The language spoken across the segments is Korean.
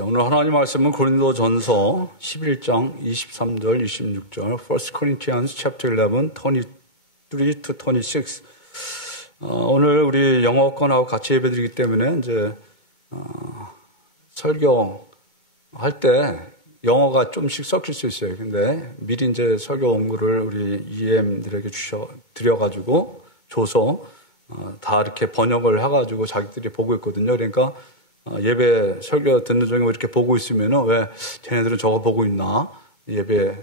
오늘 하나님 말씀은 고린도전서 11장 23절 26절 1 Corinthians chapter 11 23 to 26. 오늘 우리 영어권하고 같이 예배드리기 때문에 이제 설교할 때 영어가 좀씩 섞일 수 있어요. 근데 미리 이제 설교 원고를 우리 EM들에게 드려가지고 줘서 다 이렇게 번역을 해가지고 자기들이 보고 있거든요. 그러니까 예배 설교 듣는 중에 이렇게 보고 있으면은 왜 쟤네들은 저거 보고 있나? 예배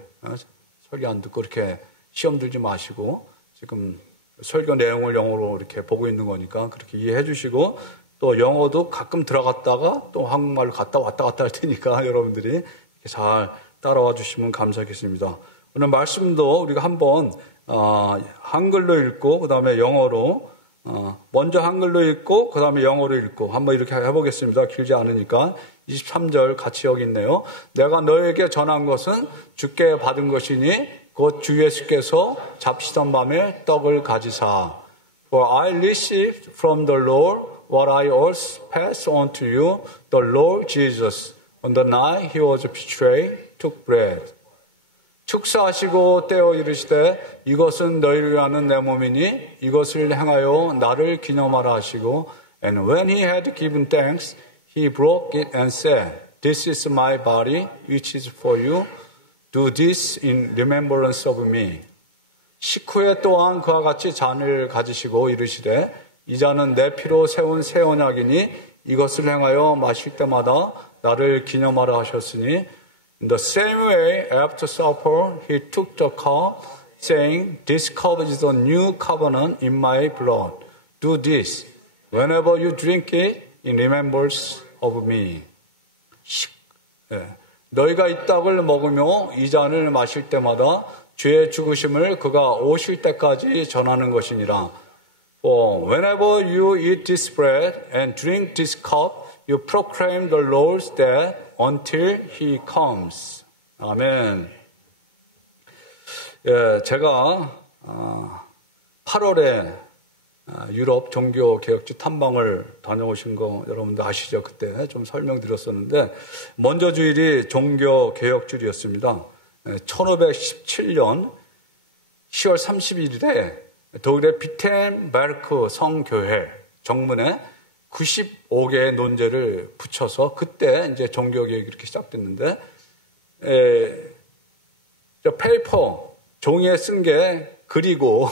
설교 안 듣고 이렇게 시험 들지 마시고 지금 설교 내용을 영어로 이렇게 보고 있는 거니까 그렇게 이해해 주시고 또 영어도 가끔 들어갔다가 또 한국말로 왔다 갔다 할 테니까 여러분들이 이렇게 잘 따라와 주시면 감사하겠습니다. 오늘 말씀도 우리가 한번 한글로 읽고 그 다음에 영어로 먼저 한글로 읽고 그 다음에 영어로 읽고 한번 이렇게 해보겠습니다. 길지 않으니까 23절 같이 여기 있네요. 내가 너에게 전한 것은 주께 받은 것이니 곧 주 예수께서 잡시던 밤에 떡을 가지사 For I received from the Lord what I also passed on to you. The Lord Jesus on the night he was betrayed took bread. 축사하시고 떼어 이르시되 이것은 너희를 위하는 내 몸이니 이것을 행하여 나를 기념하라 하시고 And when he had given thanks he broke it and said This is my body which is for you. Do this in remembrance of me. 식후에 또한 그와 같이 잔을 가지시고 이르시되 이 잔은 내 피로 세운 새 언약이니 이것을 행하여 마실 때마다 나를 기념하라 하셨으니 In the same way, after supper, he took the cup, saying, This cup is the new covenant in my blood. Do this, whenever you drink it, in remembrance of me. 너희가 이 떡을 먹으며 이 잔을 마실 때마다 주의 죽으심을 그가 오실 때까지 전하는 것이니라. For whenever you eat this bread and drink this cup, you proclaim the Lord's death until he comes. 아멘. 예, 제가 8월에 유럽 종교개혁지 탐방을 다녀오신 거 여러분들 아시죠? 그때 좀 설명드렸었는데 먼저 주일이 종교개혁주일이었습니다. 1517년 10월 31일에 독일의 비텐베르크 성교회 정문에 95개의 논제를 붙여서 그때 이제 종교개혁이 이렇게 시작됐는데, 저 페이퍼, 종이에 쓴 게 글이고,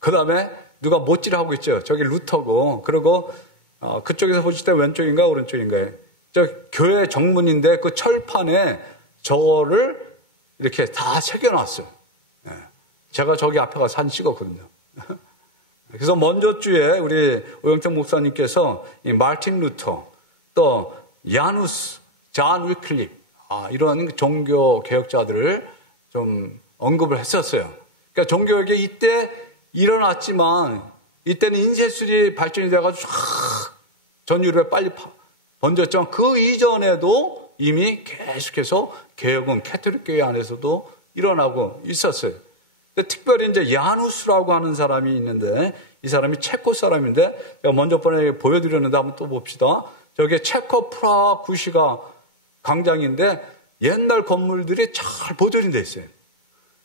그 다음에 누가 못질하고 있죠. 저기 루터고, 그리고, 그쪽에서 보실 때 왼쪽인가 오른쪽인가요? 저 교회 정문인데 그 철판에 저거를 이렇게 다 새겨놨어요. 제가 저기 앞에 가서 사진 찍었거든요. 그래서 먼저 주에 우리 오영택 목사님께서 이 마틴 루터, 또 야누스, 존 위클립, 이런 종교 개혁자들을 좀 언급을 했었어요. 그러니까 종교개혁이 이때 일어났지만 이때는 인쇄술이 발전이 돼가지고 전 유럽에 빨리 번졌지만 그 이전에도 이미 계속해서 개혁은 캐톨릭 교회 안에서도 일어나고 있었어요. 특별히 이제 야누스라고 하는 사람이 있는데 이 사람이 체코 사람인데 제가 먼저 번에 보여드렸는데 한번 또 봅시다. 저게 체코 프라하 구시가 광장인데 옛날 건물들이 잘 보존이 돼 있어요.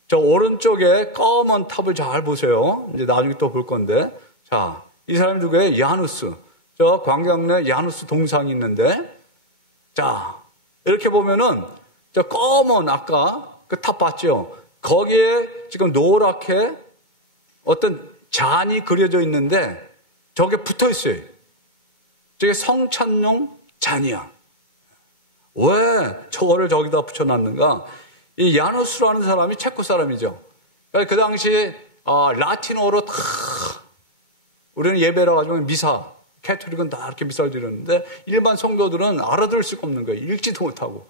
저 오른쪽에 검은 탑을 잘 보세요. 이제 나중에 또 볼 건데 자, 이 사람이 누구예요? 야누스. 저 광장 내 야누스 동상이 있는데 자, 이렇게 보면은 저 검은 아까 그 탑 봤죠? 거기에 지금 노랗게 어떤 잔이 그려져 있는데 저게 붙어 있어요. 저게 성찬용 잔이야. 왜 저거를 저기다 붙여놨는가? 이 야누스라는 사람이 체코 사람이죠. 그 당시 라틴어로 다 우리는 예배라 가지고 미사, 캐톨릭은 다 이렇게 미사를 드렸는데 일반 성도들은 알아들을 수가 없는 거예요. 읽지도 못하고.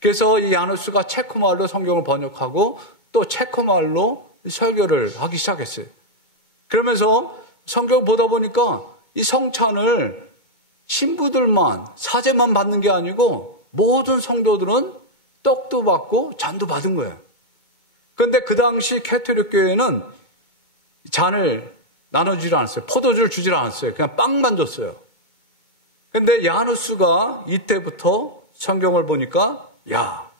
그래서 이 야누스가 체코말로 성경을 번역하고 또 체코말로 설교를 하기 시작했어요. 그러면서 성경을 보다 보니까 이 성찬을 신부들만, 사제만 받는 게 아니고 모든 성도들은 떡도 받고 잔도 받은 거예요. 그런데 그 당시 캐톨릭 교회는 잔을 나눠주질 않았어요. 포도주를 주질 않았어요. 그냥 빵만 줬어요. 그런데 야누스가 이때부터 성경을 보니까 야,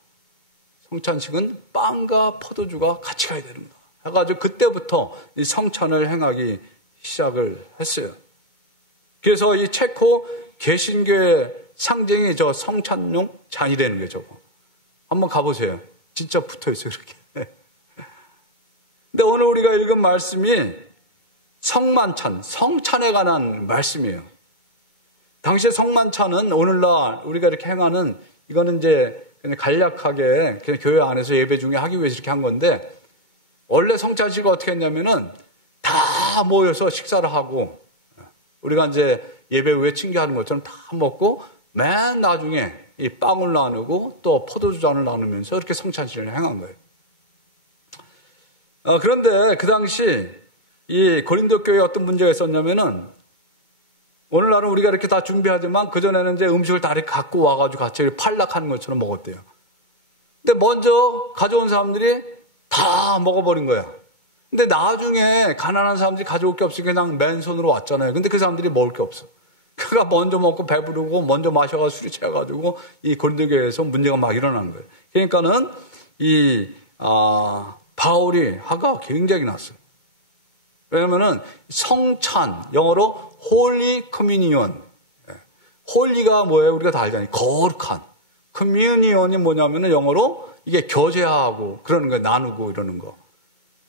성찬식은 빵과 포도주가 같이 가야 되는구나 해가지고 그때부터 이 성찬을 행하기 시작을 했어요. 그래서 이 체코 개신교의 상징이 저 성찬용 잔이라는 게 저거. 한번 가보세요. 진짜 붙어있어요, 그렇게. 근데 오늘 우리가 읽은 말씀이 성만찬, 성찬에 관한 말씀이에요. 당시에 성만찬은 오늘날 우리가 이렇게 행하는, 이거는 이제 그냥 간략하게 그냥 교회 안에서 예배 중에 하기 위해서 이렇게 한 건데, 원래 성찬식을 어떻게 했냐면은 다 모여서 식사를 하고, 우리가 이제 예배 후에 친교하는 것처럼 다 먹고, 맨 나중에 이 빵을 나누고 또 포도주 잔을 나누면서 이렇게 성찬식을 행한 거예요. 그런데 그 당시 이 고린도 교회에 어떤 문제가 있었냐면은, 오늘날은 우리가 이렇게 다 준비하지만 그전에는 이제 음식을 다 이렇게 갖고 와가지고 같이 팔락하는 것처럼 먹었대요. 근데 먼저 가져온 사람들이 다 먹어버린 거야. 근데 나중에 가난한 사람들이 가져올 게 없으니까 그냥 맨손으로 왔잖아요. 근데 그 사람들이 먹을 게 없어. 그가 먼저 먹고 배부르고 먼저 마셔가 술이 취해가지고 이 고린도 교회에서 문제가 막 일어나는 거예요. 그러니까는 바울이 화가 굉장히 났어요. 왜냐면은 성찬, 영어로 홀리 커뮤니언. 홀리가 뭐예요? 우리가 다 알잖아요. 거룩한. 커뮤니언이 뭐냐면은 영어로 이게 교제하고 그러는 거예요. 나누고 이러는 거.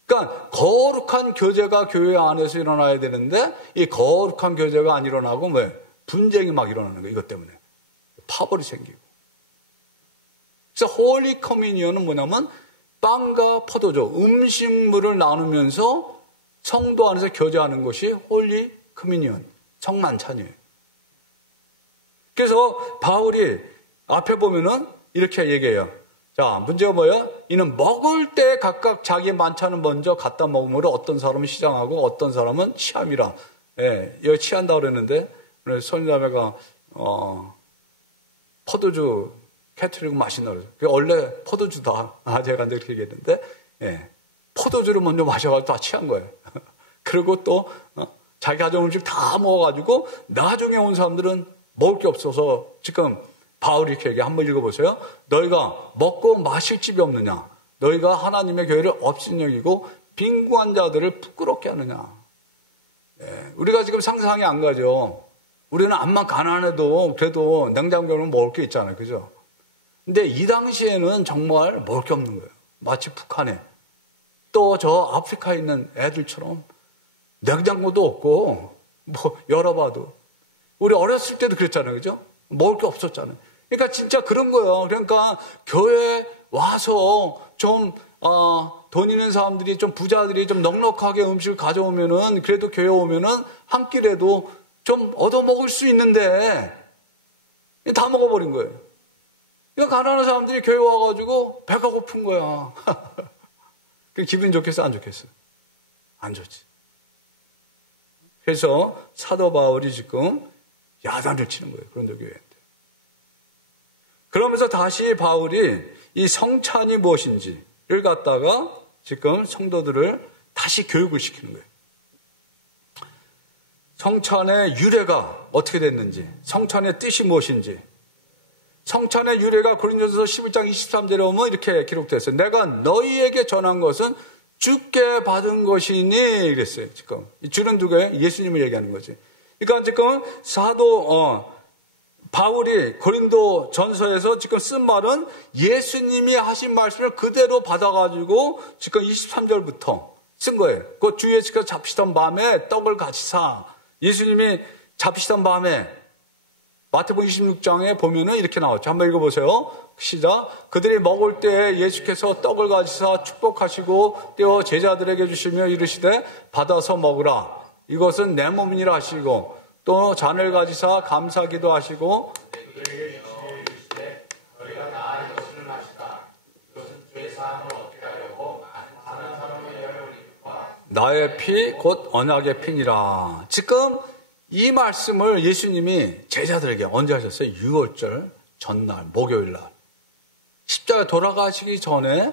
그러니까 거룩한 교제가 교회 안에서 일어나야 되는데 이 거룩한 교제가 안 일어나고 뭐예요? 분쟁이 막 일어나는 거예요. 이것 때문에. 파벌이 생기고. 그래서 홀리 커뮤니언은 뭐냐면 빵과 포도주, 음식물을 나누면서 성도 안에서 교제하는 것이 홀리 커뮤니언, 성만찬이에요. 그래서 바울이 앞에 보면은 이렇게 얘기해요. 자, 문제가 뭐예요? 이는 먹을 때 각각 자기의 만찬을 먼저 갖다 먹으므로 어떤 사람은 시장하고 어떤 사람은 취함이라. 예, 여기 취한다고 그랬는데, 오늘 손자매가, 포도주 캐트리고 마신다 그래서. 원래 포도주다. 제가 이렇게 얘기했는데, 예, 포도주를 먼저 마셔가지고 다 취한 거예요. 그리고 또, 자기 가져온 음식 다 먹어가지고, 나중에 온 사람들은 먹을 게 없어서 지금 바울이 이렇게 얘기해. 한번 읽어보세요. 너희가 먹고 마실 집이 없느냐? 너희가 하나님의 교회를 업신 여기고 빈궁한 자들을 부끄럽게 하느냐? 예, 우리가 지금 상상이 안 가죠. 우리는 암만 가난해도 그래도 냉장고에는 먹을 게 있잖아요. 그죠? 근데 이 당시에는 정말 먹을 게 없는 거예요. 마치 북한에 또 저 아프리카에 있는 애들처럼 냉장고도 없고 뭐 열어봐도 우리 어렸을 때도 그랬잖아요. 그죠? 먹을 게 없었잖아요. 그러니까 진짜 그런 거예요. 그러니까 교회에 와서 좀 돈 있는 사람들이 좀 부자들이 좀 넉넉하게 음식을 가져오면은 그래도 교회 오면은 한 끼라도 좀 얻어 먹을 수 있는데 다 먹어버린 거예요. 그러니까 가난한 사람들이 교회 와가지고 배가 고픈 거야. 기분 좋겠어? 안 좋겠어? 안 좋지. 그래서 사도 바울이 지금 야단을 치는 거예요. 고린도 교회한테. 그러면서 다시 바울이 이 성찬이 무엇인지를 갖다가 지금 성도들을 다시 교육을 시키는 거예요. 성찬의 유래가 어떻게 됐는지, 성찬의 뜻이 무엇인지. 성찬의 유래가 고린도전서 11장 23절에 오면 이렇게 기록됐어요. 내가 너희에게 전한 것은 주께 받은 것이니 이랬어요. 지금 주는 누구예요? 예수님을 얘기하는 거지. 그러니까 지금 바울이 고린도 전서에서 지금 쓴 말은 예수님이 하신 말씀을 그대로 받아가지고 지금 23절부터 쓴 거예요. 그 주 예수께서 잡히던 밤에 떡을 같이 사. 예수님이 잡히던 밤에 마태복음 26장에 보면은 이렇게 나왔죠. 한번 읽어보세요. 시작. 그들이 먹을 때 예수께서 떡을 가지사 축복하시고 떼어 제자들에게 주시며 이르시되 받아서 먹으라. 이것은 내 몸이라 하시고 또 잔을 가지사 감사기도 하시고 나의 피 곧 언약의 피니라. 지금 이 말씀을 예수님이 제자들에게 언제 하셨어요? 6월절 전날 목요일날 십자가에 돌아가시기 전에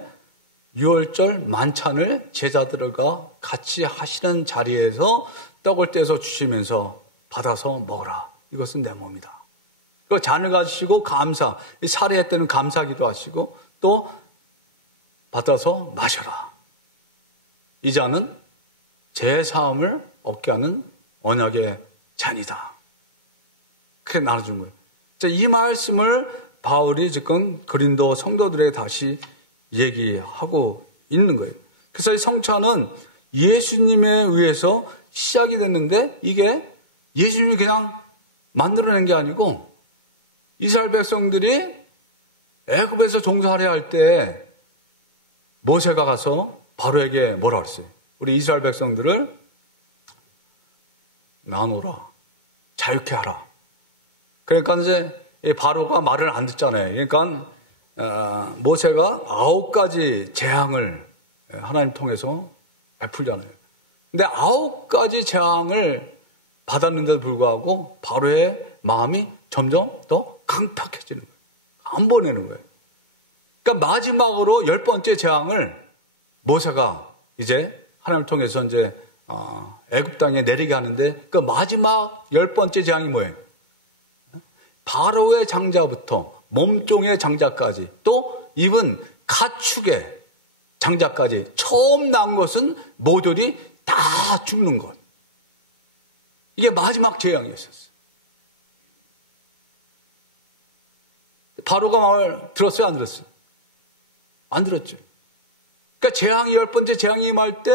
6월절 만찬을 제자들과 같이 하시는 자리에서 떡을 떼서 주시면서 받아서 먹어라. 이것은 내 몸이다. 또 잔을 가지시고 감사, 살해할 때는 감사기도 하시고 또 받아서 마셔라. 이 잔은 제 사함을 얻게 하는 언약의 잔이다. 그렇게 나눠준 거예요. 이 말씀을 바울이 지금 고린도 성도들에게 다시 얘기하고 있는 거예요. 그래서 이 성찬은 예수님에 의해서 시작이 됐는데 이게 예수님이 그냥 만들어낸 게 아니고 이스라엘 백성들이 애굽에서 종살이 할 때 모세가 가서 바로에게 뭐라 그랬어요? 우리 이스라엘 백성들을 나누라, 자유케 하라. 그러니까 이제 바로가 말을 안 듣잖아요. 그러니까 모세가 9가지 재앙을 하나님 통해서 베풀잖아요. 근데 9가지 재앙을 받았는데도 불구하고 바로의 마음이 점점 더 강팍해지는 거예요. 안 보내는 거예요. 그러니까 마지막으로 10번째 재앙을 모세가 이제 하나님을 통해서 이제 애굽 땅에 내리게 하는데 그 마지막 10번째 재앙이 뭐예요? 바로의 장자부터 몸종의 장자까지 또 이분 가축의 장자까지 처음 난 것은 모조리 다 죽는 것. 이게 마지막 재앙이었어요. 바로가 말 들었어요? 안 들었어요? 안 들었죠. 그러니까 재앙이 10번째 재앙이 임할 때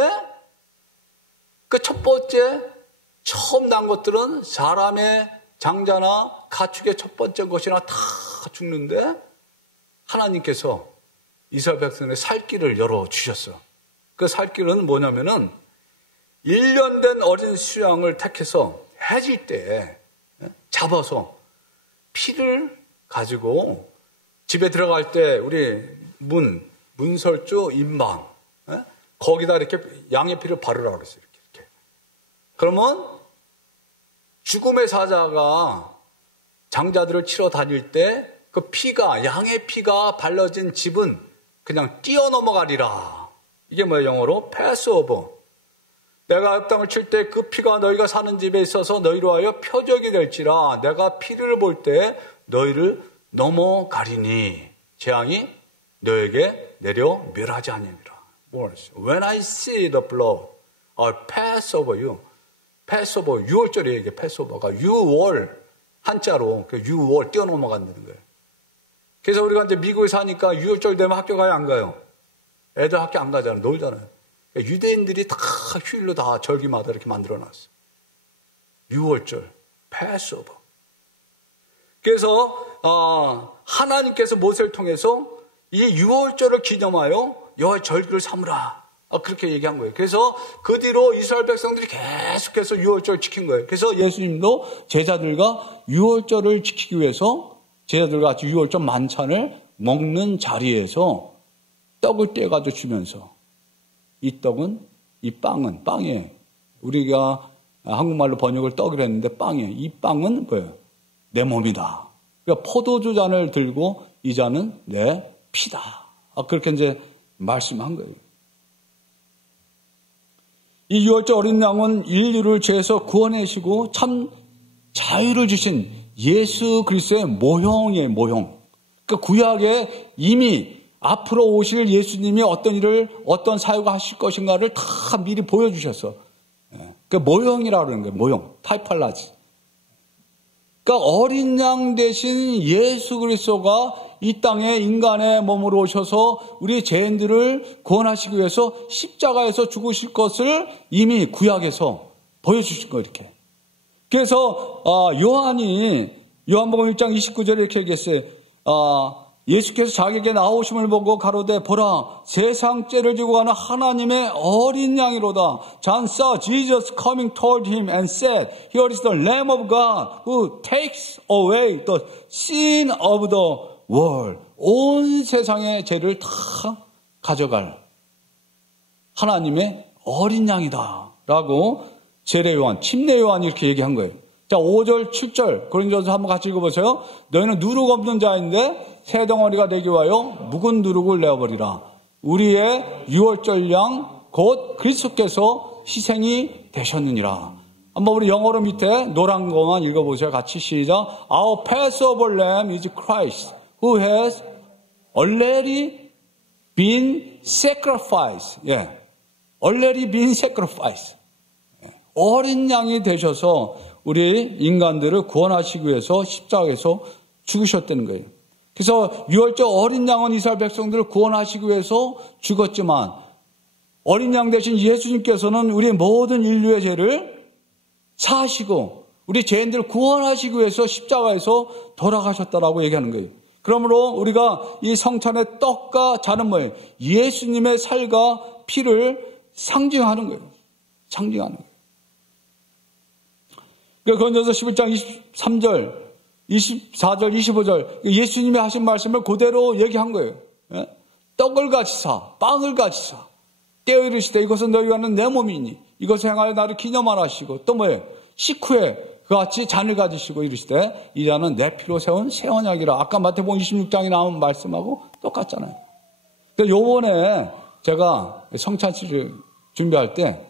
그 첫 번째 처음 난 것들은 사람의 장자나 가축의 첫 번째 것이나 다 죽는데 하나님께서 이스라엘 백성의 살 길을 열어주셨어. 그 살 길은 뭐냐면은 1년 된 어린 수양을 택해서 해질 때 잡아서 피를 가지고 집에 들어갈 때 우리 문설주 인방 거기다 이렇게 양의 피를 바르라고 그랬어요. 이렇게. 그러면 죽음의 사자가 장자들을 치러 다닐 때 그 피가 양의 피가 발라진 집은 그냥 뛰어넘어가리라. 이게 뭐예요? 영어로 패스오버. 내가 이 땅을 칠 때 그 피가 너희가 사는 집에 있어서 너희로 하여 표적이 될지라. 내가 피를 볼 때 너희를 넘어가리니 재앙이 너에게 내려 멸하지 아니하리라. When I see the blood, I'll pass over you. pass over, 6월절이에요. 이게 pass over가 6월 한자로 6월 뛰어넘어간다는 거예요. 그래서 우리가 이제 미국에 사니까 6월절 되면 학교 가요, 안 가요? 애들 학교 안 가잖아요. 놀잖아요. 그러니까 유대인들이 다 휴일로 다 절기마다 이렇게 만들어놨어요. 6월절, 패스오버. 그래서 하나님께서 모세를 통해서 이 6월절을 기념하여 여호와의 절기를 삼으라. 그렇게 얘기한 거예요. 그래서 그 뒤로 이스라엘 백성들이 계속해서 6월절을 지킨 거예요. 그래서 예수님도 제자들과 6월절을 지키기 위해서 제자들과 같이 6월절 만찬을 먹는 자리에서 떡을 떼가지고 주면서 이 떡은, 이 빵은, 빵이에요. 우리가 한국말로 번역을 떡이라 했는데 빵이에요. 이 빵은 뭐예요? 내 몸이다. 그러니까 포도주 잔을 들고 이 잔은 내 피다. 그렇게 이제 말씀한 거예요. 이 6월절 어린 양은 인류를 죄에서 구원해주시고 참 자유를 주신 예수 그리스도의 모형이에요, 모형. 그 구약에 이미 앞으로 오실 예수님이 어떤 일을, 어떤 사역을 하실 것인가를 다 미리 보여주셨어. 그 모형이라고 그러는 거예요, 모형. 타이팔라지. 그러니까 어린 양 대신 예수 그리스도가 이 땅에 인간의 몸으로 오셔서 우리 죄인들을 구원하시기 위해서 십자가에서 죽으실 것을 이미 구약에서 보여주신 거예요, 이렇게. 그래서 요한이 요한복음 1장 29절에 이렇게 얘기했어요. 예수께서 자기에게 나오심을 보고 가로되 보라 세상 죄를 지고 가는 하나님의 어린 양이로다. John saw Jesus coming toward him and said, Here is the Lamb of God who takes away the sin of the world. 온 세상의 죄를 다 가져갈 하나님의 어린 양이다 라고 세례 요한, 침례 요한이 이렇게 얘기한 거예요. 자, 5절, 7절 고린도전서 한번 같이 읽어보세요. 너희는 누룩 없는 자인데 새 덩어리가 되기 위하여 묵은 누룩을 내어버리라. 우리의 유월절 양 곧 그리스도께서 희생이 되셨느니라. 한번 우리 영어로 밑에 노란 거만 읽어보세요. 같이 시작. Our Passover Lamb is Christ, who has already been sacrificed. 예, already been sacrificed. 어린 양이 되셔서 우리 인간들을 구원하시기 위해서 십자가에서 죽으셨다는 거예요. 그래서 유월절 어린 양은 이스라엘 백성들을 구원하시기 위해서 죽었지만 어린 양 대신 예수님께서는 우리 모든 인류의 죄를 사하시고 우리 죄인들을 구원하시기 위해서 십자가에서 돌아가셨다라고 얘기하는 거예요. 그러므로 우리가 이 성찬의 떡과 잔은 뭐예요? 예수님의 살과 피를 상징하는 거예요. 상징하는 거예요. 건전서 11장 23절, 24절, 25절 예수님이 하신 말씀을 그대로 얘기한 거예요. 예? 떡을 같이 사, 빵을 같이 사. 떼어 이르시되 이것은 너희가 하는 내 몸이니 이것을 행하여 나를 기념하라 하시고 또 뭐예요? 식후에 그같이 잔을 가지시고 이르시되 이 잔은 내 피로 세운 새 언약이라. 아까 마태복음 26장에 나온 말씀하고 똑같잖아요. 요번에 제가 성찬식을 준비할 때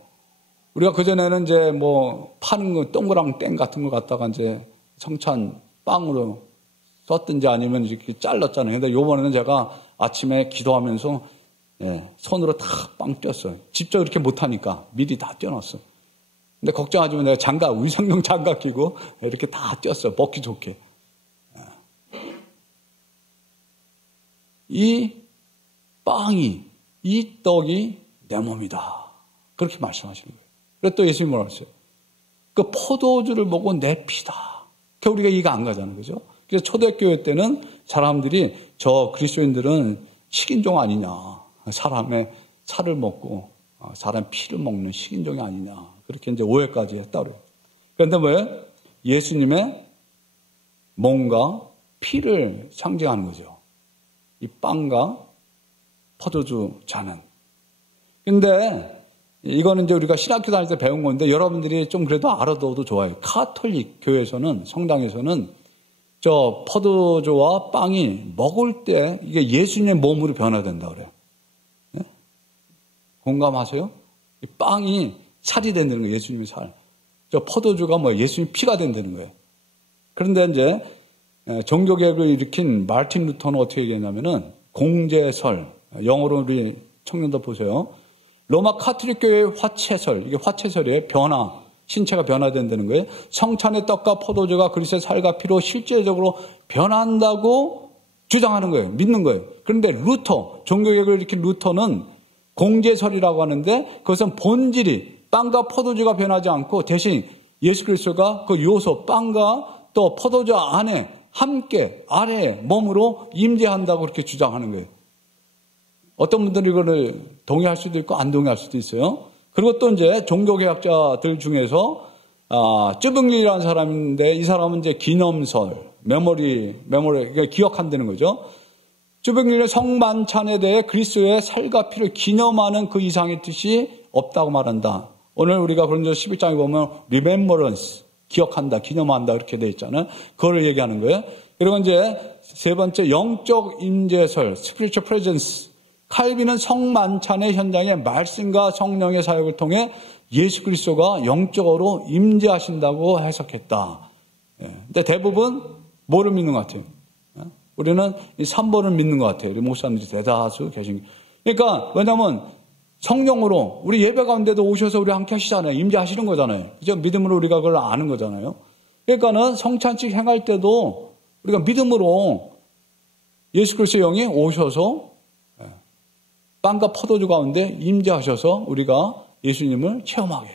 우리가 그전에는 이제 뭐 파는 거 동그랑 땡 같은 거 갖다가 이제 성찬 빵으로 썼든지 아니면 이렇게 잘랐잖아요. 근데 요번에는 제가 아침에 기도하면서 손으로 다 빵 떼었어요. 직접 이렇게 못하니까 미리 다 떼어놨어요. 근데 걱정하지 마. 내가 장갑, 위생용 장갑 끼고 이렇게 다 떼었어요. 먹기 좋게. 이 빵이, 이 떡이 내 몸이다. 그렇게 말씀하시는 거예요. 그래서 또 예수님이 뭐라고 했어요? 그 포도주를 먹고 내 피다. 그 우리가 이해가 안 가잖아요. 그죠? 그래서 초대교회 때는 사람들이 저 그리스도인들은 식인종 아니냐. 사람의 살을 먹고 사람의 피를 먹는 식인종이 아니냐. 그렇게 이제 오해까지 했다 그래요. 그런데 뭐예요? 예수님의 몸과 피를 상징하는 거죠. 이 빵과 포도주 잔은. 근데 이거는 이제 우리가 신학교 다닐 때 배운 건데 여러분들이 좀 그래도 알아둬도 좋아요. 카톨릭 교회에서는, 성당에서는 저 포도주와 빵이 먹을 때 이게 예수님의 몸으로 변화된다 그래요. 네? 공감하세요? 이 빵이 살이 된다는 거예요. 예수님의 살. 저 포도주가 뭐 예수님 피가 된다는 거예요. 그런데 이제 종교개혁을 일으킨 마르틴 루터는 어떻게 얘기했냐면은 공제설, 영어로 우리 청년들 보세요. 로마 카톨릭 교회의 화채설, 이게 화채설이에요. 변화, 신체가 변화된다는 거예요. 성찬의 떡과 포도주가 그리스도의 살과 피로 실제적으로 변한다고 주장하는 거예요. 믿는 거예요. 그런데 루터, 종교개혁을 일으킨 루터는 공제설이라고 하는데 그것은 본질이 빵과 포도주가 변하지 않고 대신 예수 그리스도가 그 요소, 빵과 또 포도주 안에 함께 아래에 몸으로 임재한다고 그렇게 주장하는 거예요. 어떤 분들은 이거를 동의할 수도 있고 안 동의할 수도 있어요. 그리고 또 이제 종교개혁자들 중에서 쯔붕리라는 사람인데 이 사람은 이제 기념설, 메모리 그러니까 기억한다는 거죠. 쯔붕리는 성만찬에 대해 그리스도의 살과 피를 기념하는 그 이상의 뜻이 없다고 말한다. 오늘 우리가 고린도서 11장에 보면 remembrance, 기억한다, 기념한다 이렇게 되어 있잖아요. 그걸 얘기하는 거예요. 그리고 이제 세 번째 영적 임재설, spiritual presence. 칼빈은 성만찬의 현장에 말씀과 성령의 사역을 통해 예수 그리스도가 영적으로 임재하신다고 해석했다. 근데 대부분 뭐를 믿는 것 같아요? 우리는 이 3번을 믿는 것 같아요. 우리 목사님들이 대다수 계신. 그러니까 왜냐하면 성령으로 우리 예배 가운데도 오셔서 우리 함께 하시잖아요. 임재하시는 거잖아요. 그죠? 믿음으로 우리가 그걸 아는 거잖아요. 그러니까는 성찬식 행할 때도 우리가 믿음으로 예수 그리스도의 영이 오셔서 빵과 포도주 가운데 임재하셔서 우리가 예수님을 체험하게.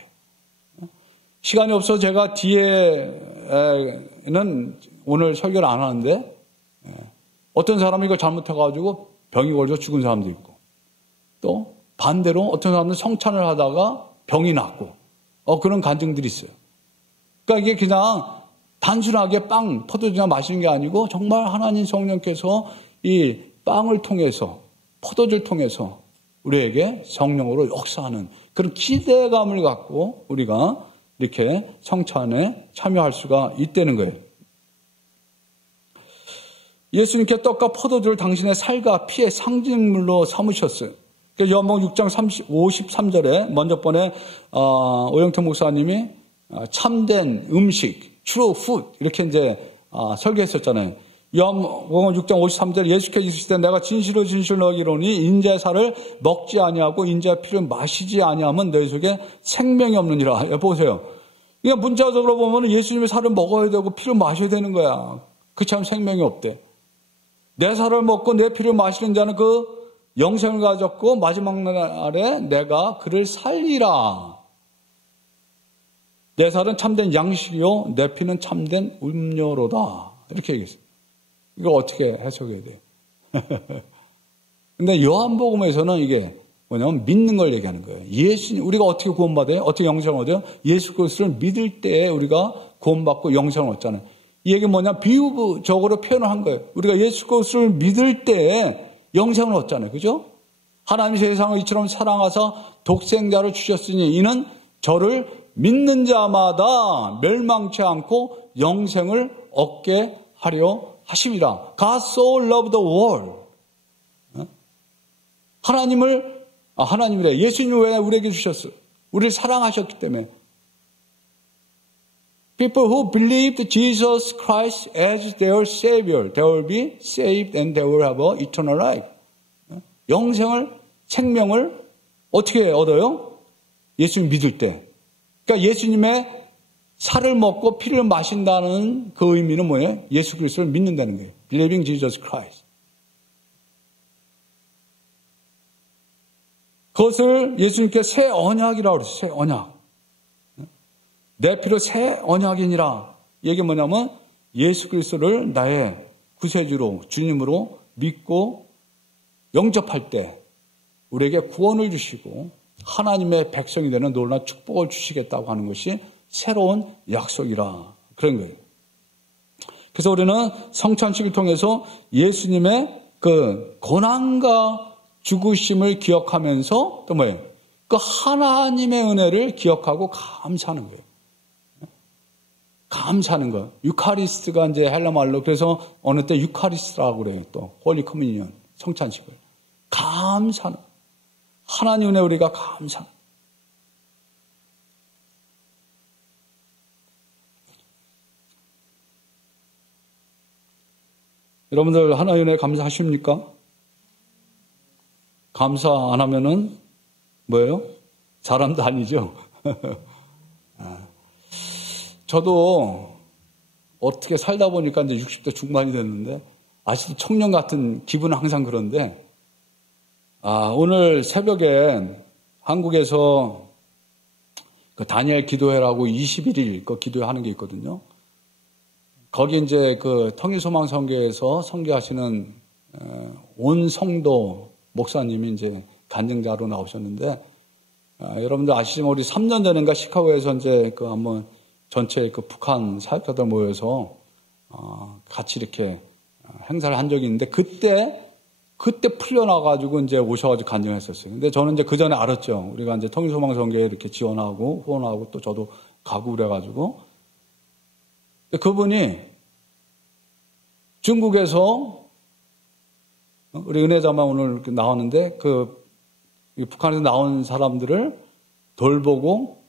시간이 없어서 제가 뒤에는 오늘 설교를 안 하는데 어떤 사람이 이거 잘못해가지고 병이 걸려 죽은 사람도 있고 또 반대로 어떤 사람은 성찬을 하다가 병이 낫고 그런 간증들이 있어요. 그러니까 이게 그냥 단순하게 빵, 포도주나 마시는 게 아니고 정말 하나님 성령께서 이 빵을 통해서 포도주를 통해서 우리에게 성령으로 역사하는 그런 기대감을 갖고 우리가 이렇게 성찬에 참여할 수가 있다는 거예요. 예수님께 떡과 포도주를 당신의 살과 피의 상징물로 삼으셨어요. 요한복음 6장 53절에 먼저 번에 오영태 목사님이 참된 음식, true food 이렇게 이제 설계했었잖아요. 요한복음 6장 53절 예수께서 이르시되 내가 진실로 진실로 너희로니 인자의 살을 먹지 아니하고 인자의 피를 마시지 아니하면 너희 속에 생명이 없느니라. 보세요. 그러니까 문자적으로 보면 예수님의 살을 먹어야 되고 피를 마셔야 되는 거야. 그렇지 않으면 생명이 없대. 내 살을 먹고 내 피를 마시는 자는 그 영생을 가졌고 마지막 날에 내가 그를 살리라. 내 살은 참된 양식이요 내 피는 참된 음료로다. 이렇게 얘기했어요. 이거 어떻게 해석해야 돼요? 근데 요한복음에서는 이게 뭐냐면 믿는 걸 얘기하는 거예요. 예수님, 우리가 어떻게 구원받아요? 어떻게 영생을 얻어요? 예수 그리스도를 믿을 때에 우리가 구원받고 영생을 얻잖아요. 이 얘기 뭐냐? 비유적으로 표현을 한 거예요. 우리가 예수 그리스도를 믿을 때에 영생을 얻잖아요. 그죠? 하나님 세상을 이처럼 사랑하사 독생자를 주셨으니 이는 저를 믿는 자마다 멸망치 않고 영생을 얻게 하려 하심이라. God so loved the world. 하나님이래. 예수님을 왜 우리에게 주셨어? 우리를 사랑하셨기 때문에. People who believed Jesus Christ as their Savior, they will be saved and they will have eternal life. 영생을, 생명을 어떻게 얻어요? 예수님 믿을 때. 그러니까 예수님의 살을 먹고 피를 마신다는 그 의미는 뭐예요? 예수 그리스도를 믿는다는 거예요. Believing Jesus Christ. 그것을 예수님께 새 언약이라고 그랬어요. 새 언약. 내 피로 새 언약이니라. 이게 뭐냐면 예수 그리스도를 나의 구세주로 주님으로 믿고 영접할 때 우리에게 구원을 주시고 하나님의 백성이 되는 놀라운 축복을 주시겠다고 하는 것이 새로운 약속이라 그런 거예요. 그래서 우리는 성찬식을 통해서 예수님의 그 고난과 죽으심을 기억하면서 또 뭐예요? 그 하나님의 은혜를 기억하고 감사하는 거예요. 감사하는 거예요. 유카리스트가 이제 헬라 말로 그래서 어느 때 유카리스트라고 그래요. 또 홀리 커뮤니언 성찬식을 감사하는 하나님 은혜 우리가 감사하는. 여러분들 하나님 은혜 감사하십니까? 감사 안 하면은 뭐예요? 사람도 아니죠. 저도 어떻게 살다 보니까 이제 60대 중반이 됐는데 아직도 청년 같은 기분은 항상 그런데 오늘 새벽에 한국에서 그 다니엘 기도회라고 21일 그 기도회 하는 게 있거든요. 거기 이제 그 통일소망선교에서 선교하시는 온 성도 목사님이 이제 간증자로 나오셨는데 여러분들 아시지만 우리 3년 전인가 시카고에서 이제 그 한번 전체 그 북한 사역자들 모여서 같이 이렇게 행사를 한 적이 있는데 그때 풀려나가지고 이제 오셔가지고 간증했었어요. 근데 저는 이제 그 전에 알았죠. 우리가 이제 통일소망선교에 이렇게 지원하고 후원하고 또 저도 가고 그래가지고 그분이 중국에서 우리 은혜자만 오늘 나왔는데 그 북한에서 나온 사람들을 돌보고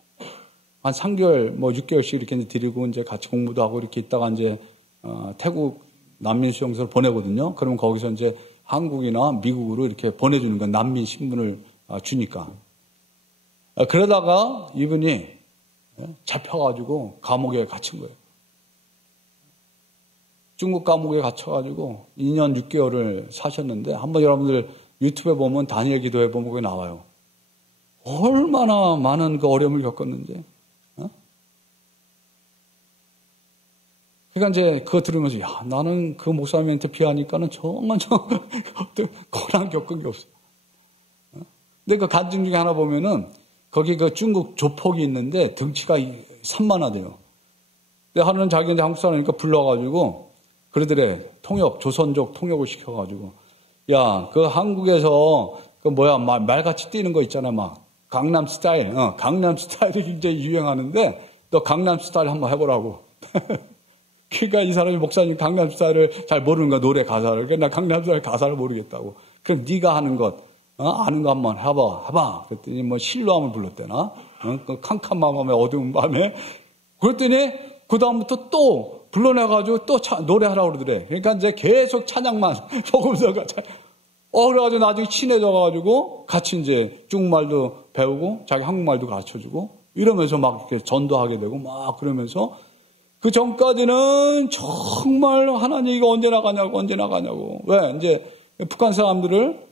한 3개월 뭐 6개월씩 이렇게 데리고 이제 같이 공부도 하고 이렇게 있다가 이제 태국 난민 수용소를 보내거든요. 그러면 거기서 이제 한국이나 미국으로 이렇게 보내주는 거예요. 난민 신분을 주니까. 그러다가 이분이 잡혀가지고 감옥에 갇힌 거예요. 중국 감옥에 갇혀가지고 2년 6개월을 사셨는데 한번 여러분들 유튜브에 보면 다니엘 기도회 보면 거기 나와요. 얼마나 많은 그 어려움을 겪었는지. 그러니까 이제 그거 들으면서 나는 그 목사님한테 비하니까는 정말 고난 겪은 게 없어. 근데 그 간증 중에 하나 보면은 거기 그 중국 조폭이 있는데 등치가 산만하대요. 근데 하루는 자기 이제 한국 사람이니까 불러가지고 그러더래. 조선족 통역을 시켜가지고. 야, 그 한국에서 그 말같이 뛰는 거 있잖아, 막. 강남 스타일. 강남 스타일이 굉장히 유행하는데 너 강남 스타일 한번 해보라고. 그러니까 이 사람이 목사님 강남 스타일을 잘 모르는 거야, 노래 가사를. 그러니까 나 강남 스타일 가사를 모르겠다고. 그럼 네가 하는 것, 아는 거 한번 해봐. 그랬더니 뭐 실로함을 불렀대나? 그 캄캄한 밤에 어두운 밤에 그랬더니 그다음부터 또 불러내가지고 또 노래하라고 그러더래. 그러니까 이제 계속 찬양만 복음서가 그래가지고 나중에 친해져가지고 같이 이제 중국말도 배우고 자기 한국말도 가르쳐주고 이러면서 막 이렇게 전도하게 되고 막 그러면서 그 전까지는 정말 하나님 이거 언제 나가냐고. 왜? 이제 북한 사람들을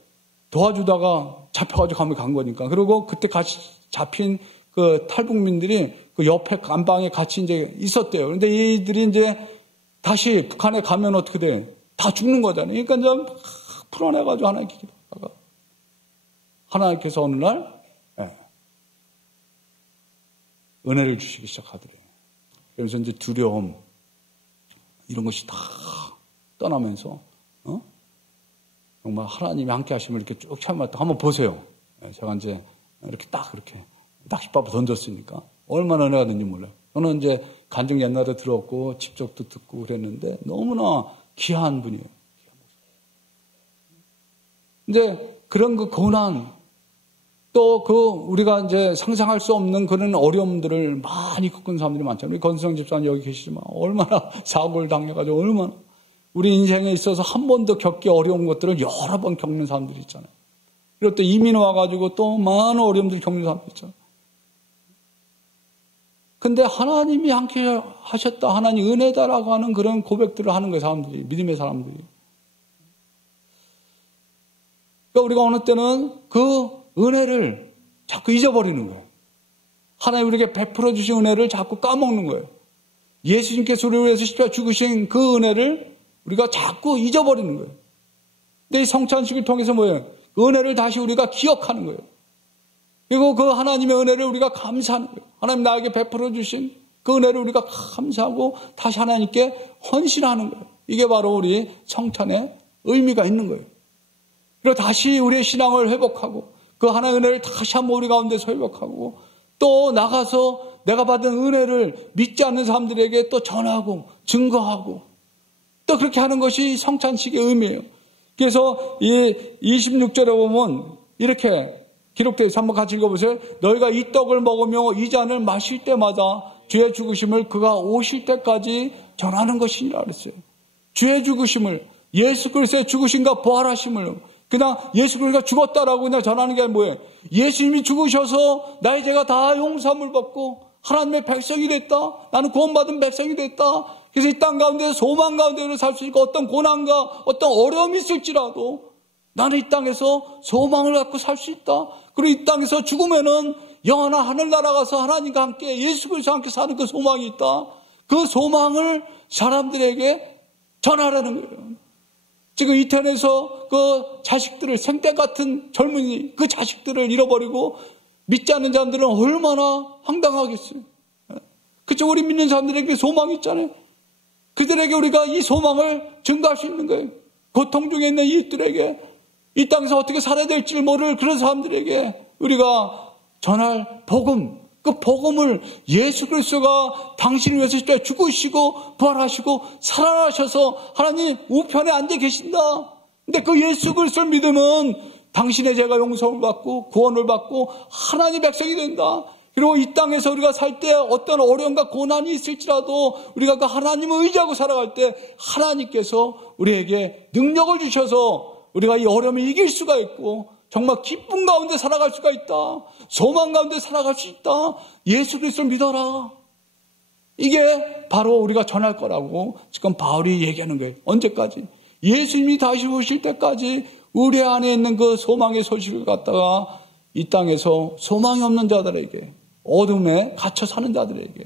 도와주다가 잡혀가지고 감옥에 간 거니까. 그리고 그때 같이 잡힌 그 탈북민들이 그 옆에 감방에 같이 이제 있었대요. 그런데 이들이 이제 다시 북한에 가면 어떻게 돼? 다 죽는 거잖아요. 그러니까 이제 풀어내가지고 하나님께 기도하다가 하나님께서 어느 날 은혜를 주시기 시작하더래요. 그래서 이제 두려움 이런 것이 다 떠나면서 정말 하나님이 함께 하시면 이렇게 쭉 참았다. 한번 보세요. 제가 이제 이렇게 딱 이렇게 낚싯밥을 던졌으니까 얼마나 은혜가 된지 몰라요. 저는 이제 간증 옛날에 들었고 직접도 듣고 그랬는데 너무나 귀한 분이에요. 이제 그런 그 고난 또 그 우리가 이제 상상할 수 없는 그런 어려움들을 많이 겪은 사람들이 많잖아요. 우리 권수영 집사님 여기 계시지만 얼마나 사고를 당해가지고 얼마나 우리 인생에 있어서 한 번도 겪기 어려운 것들을 여러 번 겪는 사람들이 있잖아요. 그리고 또 이민 와가지고 또 많은 어려움들을 겪는 사람들이 있잖아요. 근데 하나님이 함께 하셨다, 하나님 은혜다라고 하는 그런 고백들을 하는 거예요, 사람들이. 믿음의 사람들이. 그러니까 우리가 어느 때는 그 은혜를 자꾸 잊어버리는 거예요. 하나님 우리에게 베풀어 주신 은혜를 자꾸 까먹는 거예요. 예수님께서 우리를 위해서 십자가에 죽으신 그 은혜를 우리가 자꾸 잊어버리는 거예요. 근데 이 성찬식을 통해서 뭐예요? 그 은혜를 다시 우리가 기억하는 거예요. 그리고 그 하나님의 은혜를 우리가 감사하는 거예요. 하나님 나에게 베풀어 주신 그 은혜를 우리가 감사하고 다시 하나님께 헌신하는 거예요. 이게 바로 우리 성찬의 의미가 있는 거예요. 그리고 다시 우리의 신앙을 회복하고 그 하나의 은혜를 다시 한번 우리 가운데서 회복하고 또 나가서 내가 받은 은혜를 믿지 않는 사람들에게 또 전하고 증거하고 또 그렇게 하는 것이 성찬식의 의미예요. 그래서 이 26절에 보면 이렇게 기록되어 있어요. 한번 같이 읽어보세요. 너희가 이 떡을 먹으며 이 잔을 마실 때마다 주의 죽으심을 그가 오실 때까지 전하는 것이니라 그랬어요. 주의 죽으심을, 예수 그리스도의 죽으심과 부활하심을 그냥 예수 그리스도가 죽었다라고 그냥 전하는 게 뭐예요? 예수님이 죽으셔서 나의 죄가 다 용서함을 받고 하나님의 백성이 됐다. 나는 구원받은 백성이 됐다. 그래서 이 땅 가운데 소망 가운데 살 수 있고 어떤 고난과 어떤 어려움이 있을지라도 나는 이 땅에서 소망을 갖고 살 수 있다. 그리고 이 땅에서 죽으면은 영원한 하늘나라 가서 하나님과 함께 예수 그리스도와 함께 사는 그 소망이 있다. 그 소망을 사람들에게 전하라는 거예요. 지금 이태원에서 그 자식들을 생떼 같은 젊은이 그 자식들을 잃어버리고 믿지 않는 사람들은 얼마나 황당하겠어요. 그쵸? 우리 믿는 사람들에게 소망이 있잖아요. 그들에게 우리가 이 소망을 증거할 수 있는 거예요. 고통 중에 있는 이들에게 이 땅에서 어떻게 살아야 될지 모를 그런 사람들에게 우리가 전할 복음, 그 복음을 예수 그리스도가 당신을 위해서 죽으시고 부활하시고 살아나셔서 하나님 우편에 앉아 계신다. 근데 그 예수 그리스도를 믿으면 당신의 죄가 용서를 받고 구원을 받고 하나님의 백성이 된다. 그리고 이 땅에서 우리가 살 때 어떤 어려움과 고난이 있을지라도 우리가 그 하나님을 의지하고 살아갈 때 하나님께서 우리에게 능력을 주셔서 우리가 이 어려움을 이길 수가 있고 정말 기쁨 가운데 살아갈 수가 있다. 소망 가운데 살아갈 수 있다. 예수 그리스도를 믿어라. 이게 바로 우리가 전할 거라고 지금 바울이 얘기하는 거예요. 언제까지? 예수님이 다시 오실 때까지 우리 안에 있는 그 소망의 소식을 갖다가 이 땅에서 소망이 없는 자들에게, 어둠에 갇혀 사는 자들에게,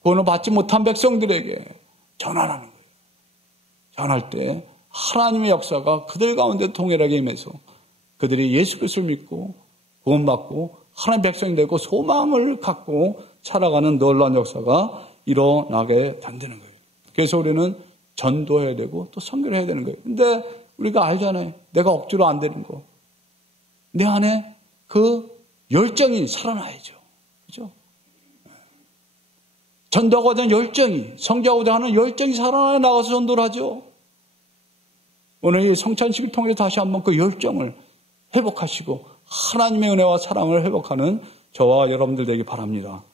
구원을 받지 못한 백성들에게 전하라는 거예요. 전할 때 하나님의 역사가 그들 가운데 통일하게 임해서 그들이 예수 그리스도를 믿고 구원받고 하나님의 백성이 되고 소망을 갖고 살아가는 놀라운 역사가 일어나게 된다는 거예요. 그래서 우리는 전도해야 되고 또 선교를 해야 되는 거예요. 근데 우리가 알잖아요. 내가 억지로 안 되는 거. 내 안에 그 열정이 살아나야죠. 그죠? 전도하고자 하는 열정이, 성교하고자 하는 열정이 살아나야 나가서 전도를 하죠. 오늘 이 성찬식을 통해서 다시 한번 그 열정을 회복하시고 하나님의 은혜와 사랑을 회복하는 저와 여러분들 되기 바랍니다.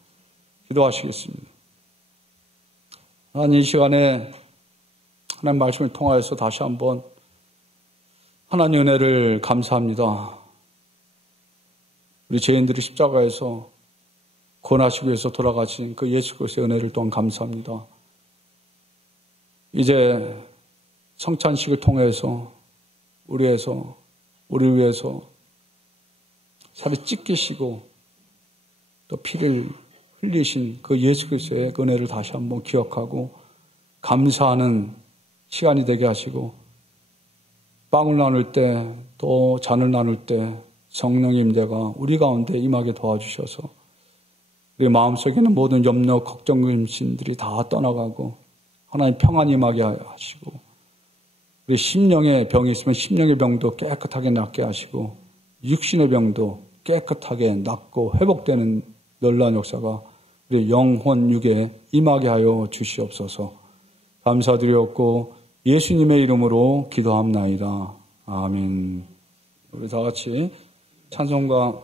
기도하시겠습니다. 하나님 이 시간에 하나님 말씀을 통하여서 다시 한번 하나님 은혜를 감사합니다. 우리 죄인들이 십자가에서 구원하시기 위해서 돌아가신 그 예수 그리스도의 은혜를 또한 감사합니다. 이제 성찬식을 통해서 우리를 위해서 살이 찢기시고 또 피를 흘리신 그 예수 그리스도의 그 은혜를 다시 한번 기억하고 감사하는 시간이 되게 하시고 빵을 나눌 때 또 잔을 나눌 때 성령의 임재가 우리 가운데 임하게 도와주셔서 우리 마음속에는 모든 염려, 걱정, 근심들이 다 떠나가고 하나님 평안이 임하게 하시고 우리 심령의 병이 있으면 심령의 병도 깨끗하게 낫게 하시고 육신의 병도 깨끗하게 낫고 회복되는 놀라운 역사가 우리 영혼 육에 임하게 하여 주시옵소서. 감사드리옵고 예수님의 이름으로 기도합나이다. 아멘. 우리 다 같이 찬송가